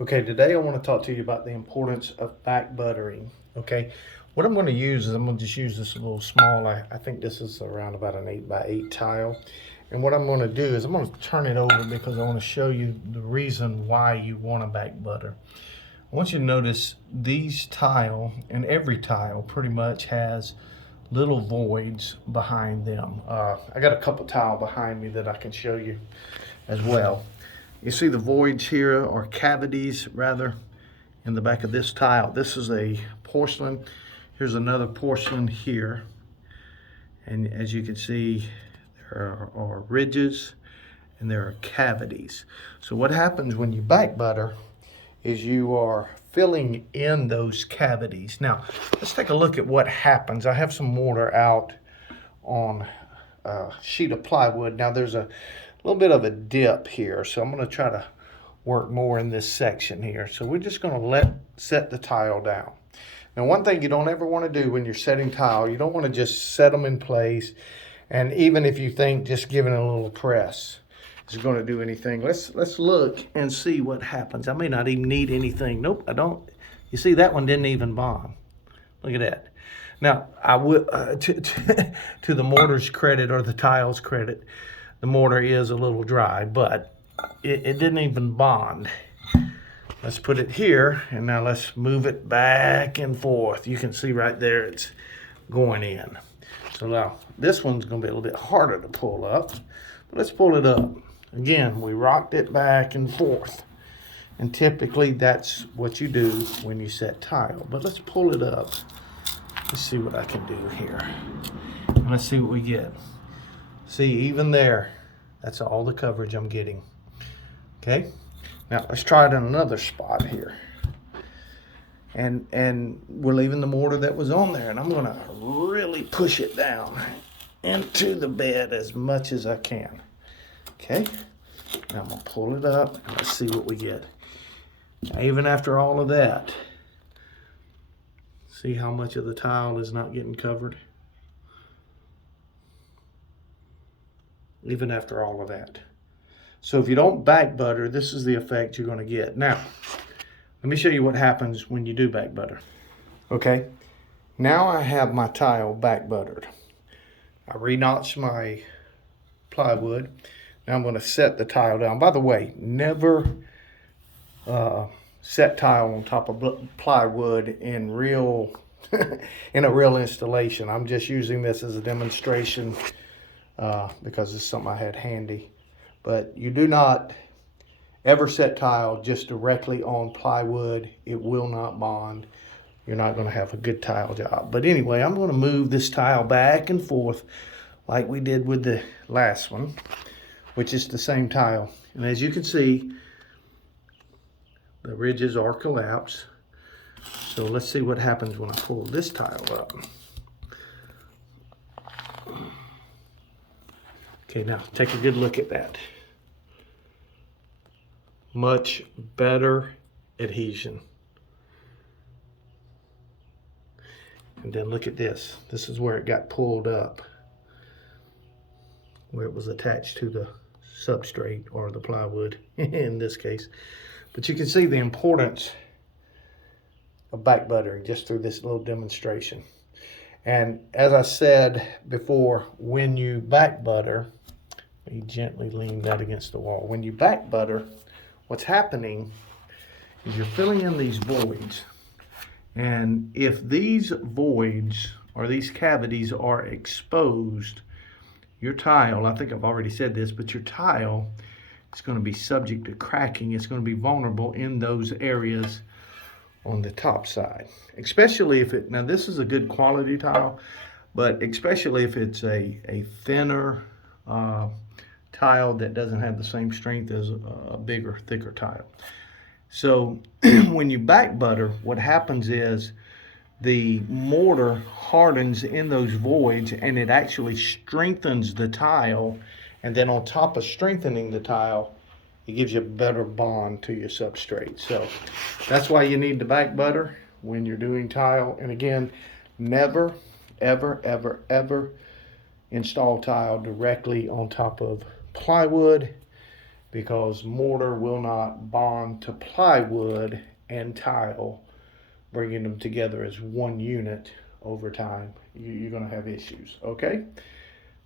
Okay, today I want to talk to you about the importance of back buttering. Okay, what I'm going to use is I'm going to just use this a little small. I think this is around about an 8x8 tile. And what I'm going to do is I'm going to turn it over because I want to show you the reason why you want to back butter. I want you to notice these tile, and every tile pretty much has little voids behind them. I got a couple tile behind me that I can show you as well. You see the voids here, or cavities rather, in the back of this tile. This is a porcelain. Here's another porcelain here. And as you can see, there are ridges and there are cavities. So what happens when you back butter is you are filling in those cavities. Now, let's take a look at what happens. I have some mortar out on a sheet of plywood. Now there's a little bit of a dip here, so I'm going to try to work more in this section here. So we're just going to set the tile down. Now, one thing you don't ever want to do when you're setting tile, you don't want to just set them in place, and even if you think just giving it a little press is going to do anything, let's look and see what happens. I may not even need anything. Nope, I don't. You see, that one didn't even bond. Look at that. Now, I will to the mortar's credit, or the tile's credit, the mortar is a little dry, but it didn't even bond. Let's put it here, and now let's move it back and forth. You can see right there it's going in. So now this one's going to be a little bit harder to pull up, but let's pull it up. Again, we rocked it back and forth, and typically that's what you do when you set tile. But let's pull it up. Let's see what I can do here, and let's see what we get. See, even there, that's all the coverage I'm getting. Okay, now let's try it in another spot here. And we're leaving the mortar that was on there, and I'm gonna really push it down into the bed as much as I can. Okay, now I'm gonna pull it up, and let's see what we get. Now, even after all of that, see how much of the tile is not getting covered? Even after all of that. So if you don't back butter, this is the effect you're going to get. Now, let me show you what happens when you do back butter. Okay, now I have my tile back buttered. I re-notched my plywood. Now I'm going to set the tile down. By the way, never set tile on top of plywood in in a real installation. I'm just using this as a demonstration because it's something I had handy. But you do not ever set tile just directly on plywood. It will not bond. You're not going to have a good tile job. But anyway, I'm going to move this tile back and forth like we did with the last one, which is the same tile. And as you can see, the ridges are collapsed. So let's see what happens when I pull this tile up. Okay, now take a good look at that. Much better adhesion. And then look at this. This is where it got pulled up, where it was attached to the substrate, or the plywood in this case. But you can see the importance of back buttering just through this little demonstration. And as I said before, when you back butter, you gently lean that against the wall. When you back butter, what's happening is you're filling in these voids. And if these voids or these cavities are exposed, your tile, I think I've already said this, but your tile is going to be subject to cracking. It's going to be vulnerable in those areas on the top side, especially if it, now this is a good quality tile, but especially if it's a thinner tile that doesn't have the same strength as a bigger, thicker tile. So when you back butter, what happens is the mortar hardens in those voids, and it actually strengthens the tile, and then on top of strengthening the tile, it gives you a better bond to your substrate. So that's why you need to back butter when you're doing tile. And again, never, ever, ever, ever install tile directly on top of plywood. because mortar will not bond to plywood and tile, bringing them together as one unit over time. You're going to have issues. Okay,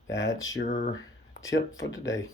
that's your tip for today.